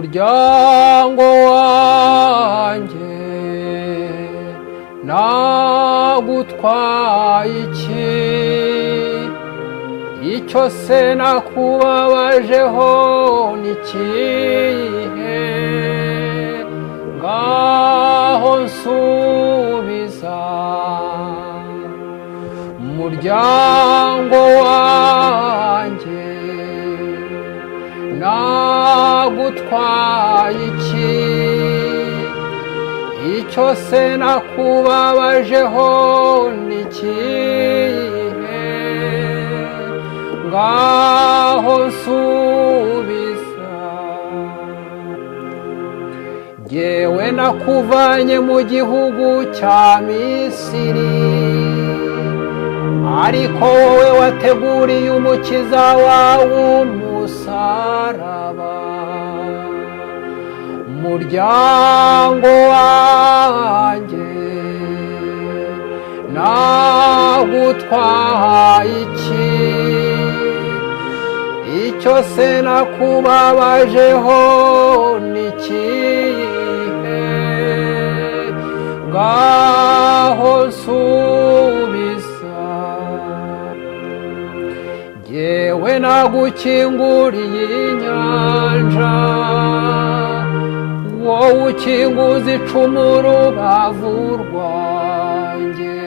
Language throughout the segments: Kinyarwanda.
umuryango wanjye nagutwaye iki? Icyo se nakubabajeho ni ikihe? Ngaho nsubiza. Umuryango wanjye nagutwaye iki? Icyo se nakubabajeho ni ikihe? Ngaho nsubiza. Jyewe nakuvanye mu gihugu cya Misiri, ariko wowe wateguriye umukiza wawe umusaraba. Umuryango wanjye nagutwaye iki? Icyo se nakubabajeho ni ikihe? Ngaho nsubiza. Jyewe nagukinguriye inyanja, wowe ukinguza icumu urubavu rwanjye.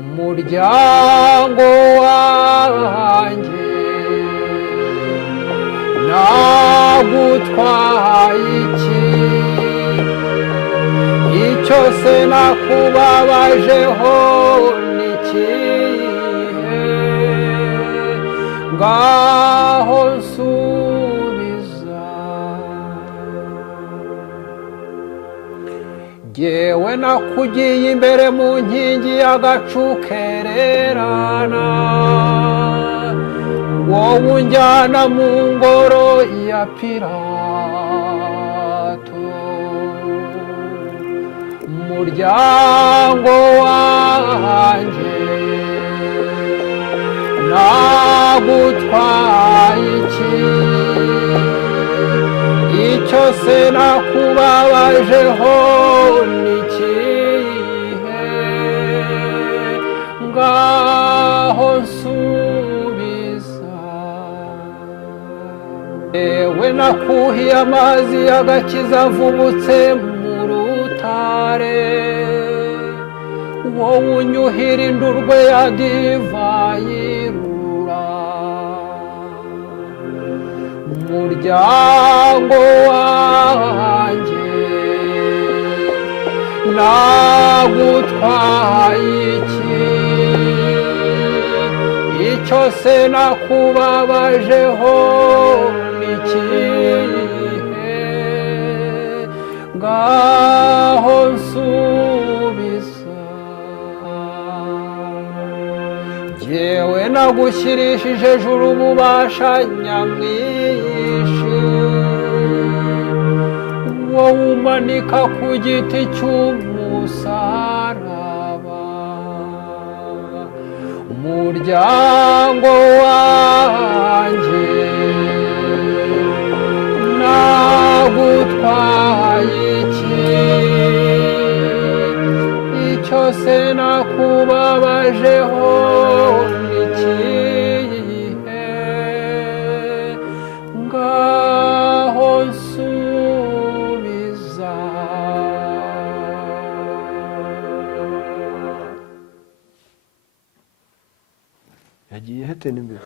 Umuryango wanjye nagutwaye iki? Icyo se nakubabajeho ni ikihe? Ngaho nsubiza. Jyewe nakugiye imbere mu nkingi y'agacu kererana, wowe unjyana mu ngoro ya Pilato. Umuryango wanjye nagutwaye iki? Icyo se nakubabajeho ni ikihe? Ngaho nsubiza. Ewe nakuhiye amazi y'agakiza avubutse mu rutare, wowe unyuhira indurwe ya divayi rura. Umuryango wanjye nagutwaye iki? Icyo se nakubabajeho ni ikihe? Ngaho nsubiza. Jyewe nagushyirishije ejuru ububasha nyamwinshi, wowe umanika ku giti cy'umusaraba. Umuryango wanjye nagutwaye iki? Icyo se nakubabajeho ni ikihe? Ngaho nsubiza. Yagiye hete n'imbere.